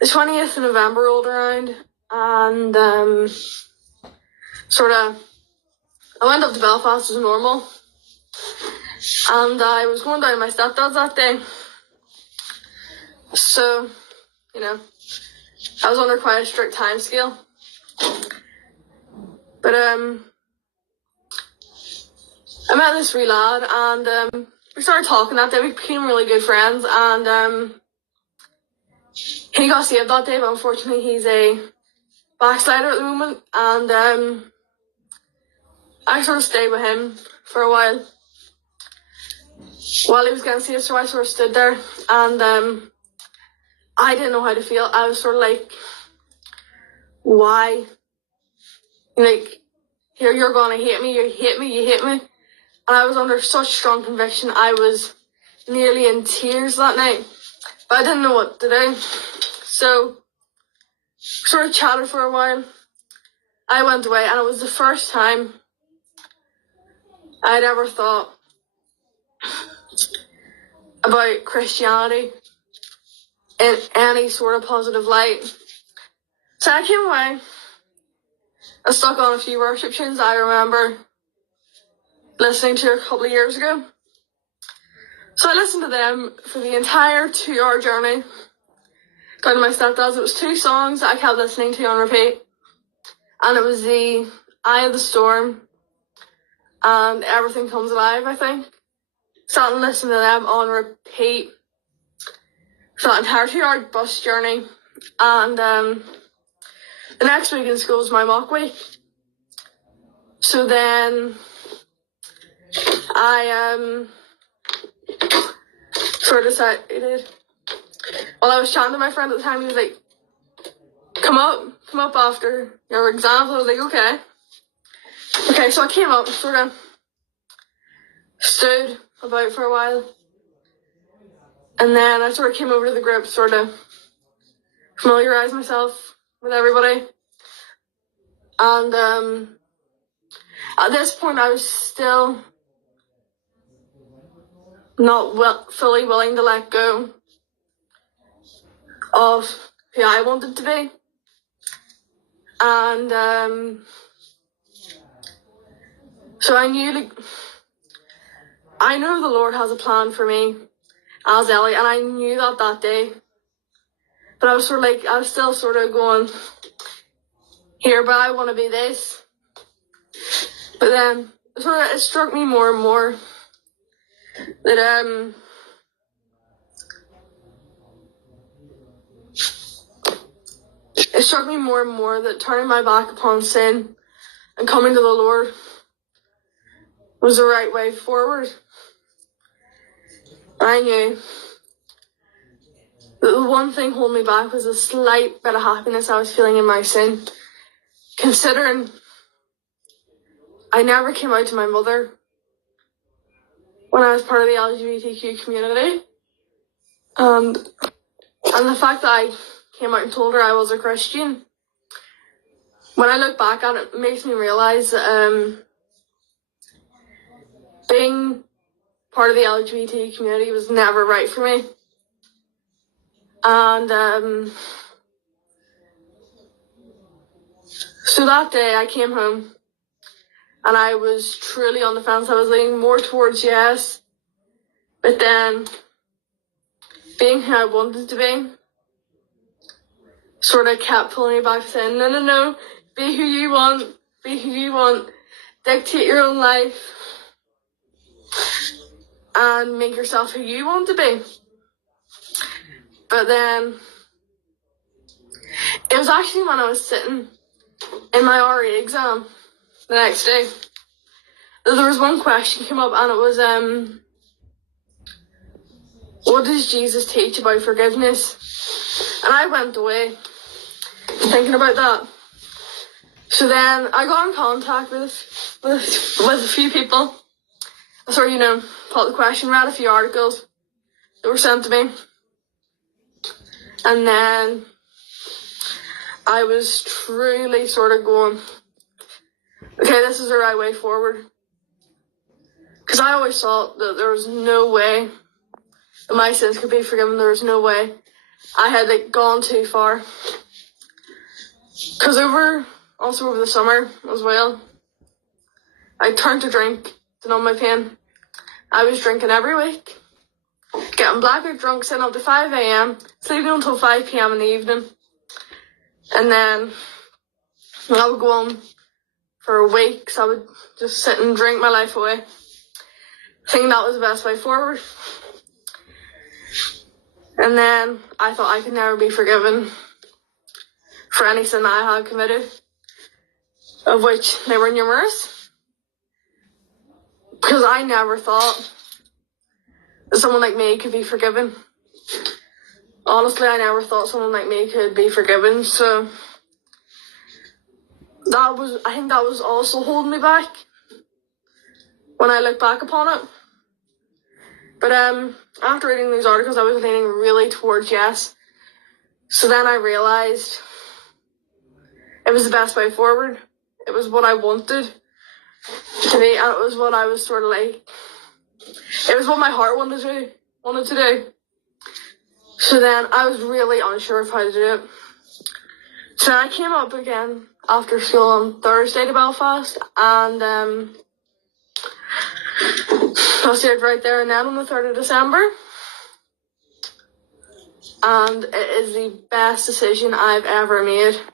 the 20th of November rolled around, and I went up to Belfast as normal, and I was going down to my stepdad's that day. So, I was under quite a strict time scale. But I met this wee lad, and we started talking that day. We became really good friends, and he got saved that day, but unfortunately he's a backslider at the moment, and I sort of stayed with him for a while he was getting saved, so I sort of stood there, and I didn't know how to feel. I was sort of like, why? Like, here, you're gonna hate me, you hate me. And I was under such strong conviction. I was nearly in tears that night, but I didn't know what to do. So, sort of chatted for a while. I went away, and it was the first time I'd ever thought about Christianity in any sort of positive light. So I came away. I stuck on a few worship tunes I remember listening to a couple of years ago. So I listened to them for the entire 2-hour journey down to my stepdad's. It was 2 songs that I kept listening to on repeat. And it was the Eye of the Storm and Everything Comes Alive, I think. Sat and listened to them on repeat for that entire 2-hour bus journey. And the next week in school was my mock week. So then I sort of decided, while I was chatting to my friend at the time, he was like, come up after your exams. I was like, okay. Okay, so I came up, sort of stood about for a while, and then I sort of came over to the group, sort of familiarised myself with everybody. And at this point I was still not fully willing to let go of who I wanted to be. And so I know the Lord has a plan for me as Ellie, and I knew that day. But I was still sort of going, here, but I want to be this. But then it struck me more and more that turning my back upon sin and coming to the Lord was the right way forward. I knew that the one thing holding me back was a slight bit of happiness I was feeling in my sin, considering I never came out to my mother when I was part of the LGBTQ community. And the fact that I came out and told her I was a Christian, when I look back at it, makes me realise that being part of the LGBT community was never right for me. And so that day I came home, and I was truly on the fence. I was leaning more towards yes, but then being who I wanted to be sort of kept pulling me back, saying, no, be who you want, dictate your own life, and make yourself who you want to be. But then, it was actually when I was sitting in my RE exam the next day, there was one question came up, and it was, what does Jesus teach about forgiveness? And I went away thinking about that. So then I got in contact with a few people. I sort of, put the question, read a few articles that were sent to me. And then I was truly sort of going, okay, this is the right way forward. Because I always thought that there was no way that my sins could be forgiven. There was no way I had like gone too far. Because over the summer as well, I turned to drink to numb my pain. I was drinking every week, getting blackout drunk, sitting up to 5 a.m, sleeping until 5 p.m. in the evening. And then I would go on for weeks. I would just sit and drink my life away, thinking that was the best way forward. And then I thought I could never be forgiven for any sin that I had committed, of which they were numerous. Because I never thought that someone like me could be forgiven. Honestly, I never thought someone like me could be forgiven. So I think that was also holding me back when I look back upon it. But after reading these articles, I was leaning really towards yes. So then I realised it was the best way forward. It was what I wanted to be, and it was what I was sort of like, it was what my heart wanted to do. So then I was really unsure of how to do it. So I came up again after school on Thursday to Belfast, and I stayed right there and then on the 3rd of December. And it is the best decision I've ever made.